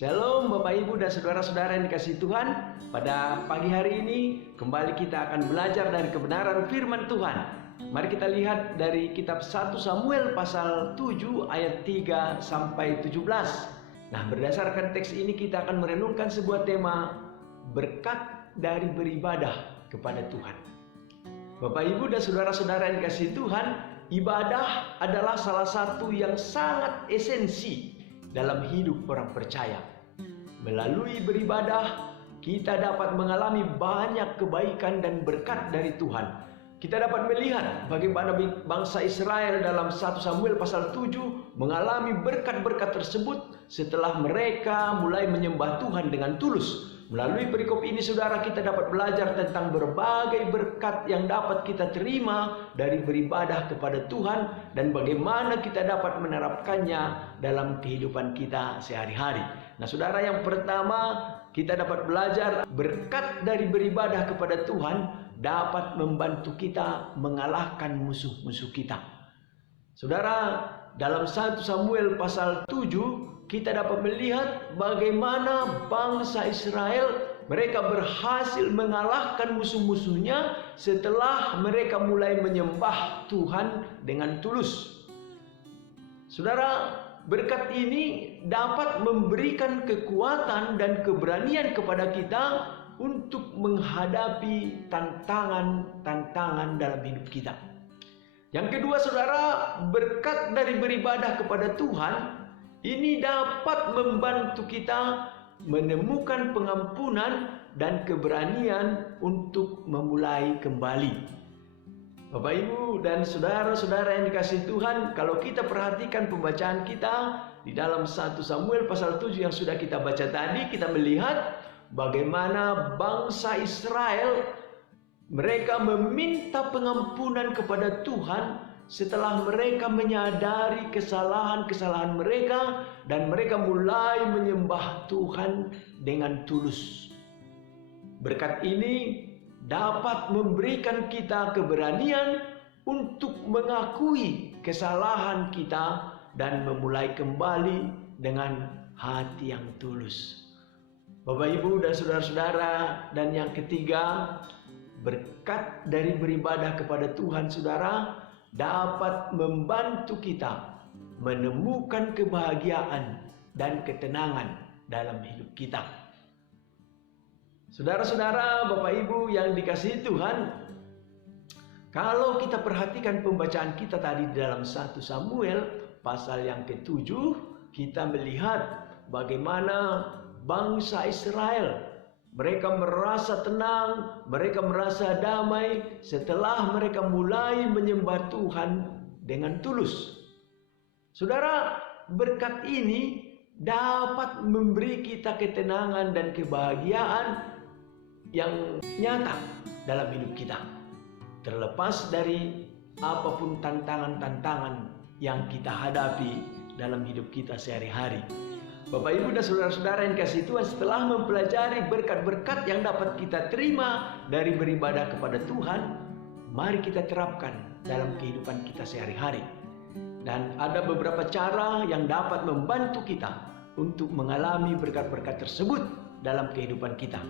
Shalom Bapak Ibu dan Saudara-saudara yang dikasihi Tuhan. Pada pagi hari ini kembali kita akan belajar dari kebenaran firman Tuhan. Mari kita lihat dari kitab 1 Samuel pasal 7 ayat 3 sampai 17. Nah, berdasarkan teks ini kita akan merenungkan sebuah tema berkat dari beribadah kepada Tuhan. Bapak Ibu dan Saudara-saudara yang dikasihi Tuhan, ibadah adalah salah satu yang sangat esensi dalam hidup orang percaya. Melalui beribadah, kita dapat mengalami banyak kebaikan dan berkat dari Tuhan. Kita dapat melihat bagaimana bangsa Israel dalam 1 Samuel pasal 7 mengalami berkat-berkat tersebut setelah mereka mulai menyembah Tuhan dengan tulus. Melalui perikop ini saudara, kita dapat belajar tentang berbagai berkat yang dapat kita terima dari beribadah kepada Tuhan dan bagaimana kita dapat menerapkannya dalam kehidupan kita sehari-hari. Nah saudara, yang pertama kita dapat belajar berkat dari beribadah kepada Tuhan dapat membantu kita mengalahkan musuh-musuh kita. Saudara, dalam 1 Samuel pasal 7 kita dapat melihat bagaimana bangsa Israel mereka berhasil mengalahkan musuh-musuhnya setelah mereka mulai menyembah Tuhan dengan tulus. Saudara, berkat ini dapat memberikan kekuatan dan keberanian kepada kita untuk menghadapi tantangan-tantangan dalam hidup kita. Yang kedua saudara, berkat dari beribadah kepada Tuhan ini dapat membantu kita menemukan pengampunan dan keberanian untuk memulai kembali. Bapak Ibu dan saudara-saudara yang dikasihi Tuhan, kalau kita perhatikan pembacaan kita di dalam 1 Samuel pasal 7 yang sudah kita baca tadi, kita melihat bagaimana bangsa Israel mereka meminta pengampunan kepada Tuhan setelah mereka menyadari kesalahan-kesalahan mereka dan mereka mulai menyembah Tuhan dengan tulus. Berkat ini dapat memberikan kita keberanian untuk mengakui kesalahan kita dan memulai kembali dengan hati yang tulus. Bapak Ibu dan saudara-saudara, dan yang ketiga, berkat dari beribadah kepada Tuhan saudara dapat membantu kita menemukan kebahagiaan dan ketenangan dalam hidup kita. Saudara-saudara, Bapak Ibu yang dikasihi Tuhan, kalau kita perhatikan pembacaan kita tadi di dalam 1 Samuel pasal yang ke-7, kita melihat bagaimana bangsa Israel mereka merasa tenang, mereka merasa damai setelah mereka mulai menyembah Tuhan dengan tulus. Saudara, berkat ini dapat memberi kita ketenangan dan kebahagiaan yang nyata dalam hidup kita, terlepas dari apapun tantangan-tantangan yang kita hadapi dalam hidup kita sehari-hari. Bapak Ibu dan saudara-saudara yang dikasihi Tuhan, setelah mempelajari berkat-berkat yang dapat kita terima dari beribadah kepada Tuhan, mari kita terapkan dalam kehidupan kita sehari-hari. Dan ada beberapa cara yang dapat membantu kita untuk mengalami berkat-berkat tersebut dalam kehidupan kita.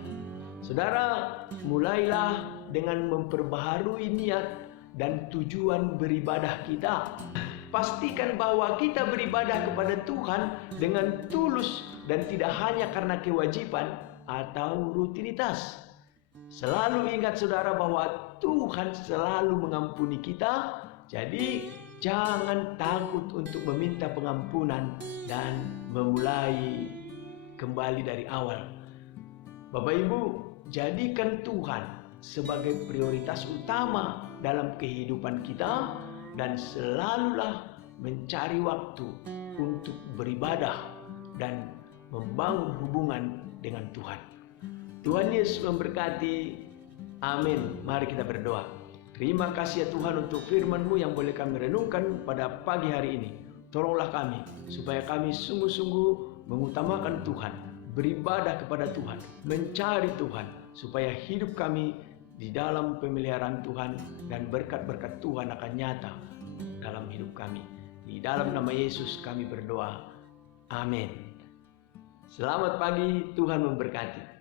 Saudara, mulailah dengan memperbaharui niat dan tujuan beribadah kita. Pastikan bahwa kita beribadah kepada Tuhan dengan tulus dan tidak hanya karena kewajiban atau rutinitas. Selalu ingat saudara bahwa Tuhan selalu mengampuni kita. Jadi jangan takut untuk meminta pengampunan dan memulai kembali dari awal. Bapak Ibu, jadikan Tuhan sebagai prioritas utama dalam kehidupan kita dan selalulah mencari waktu untuk beribadah dan membangun hubungan dengan Tuhan. Tuhan Yesus memberkati. Amin. Mari kita berdoa. Terima kasih ya Tuhan untuk firman-Mu yang boleh kami renungkan pada pagi hari ini. Tolonglah kami supaya kami sungguh-sungguh mengutamakan Tuhan, beribadah kepada Tuhan, mencari Tuhan, supaya hidup kami di dalam pemeliharaan Tuhan dan berkat-berkat Tuhan akan nyata dalam hidup kami. Di dalam nama Yesus kami berdoa. Amin. Selamat pagi, Tuhan memberkati.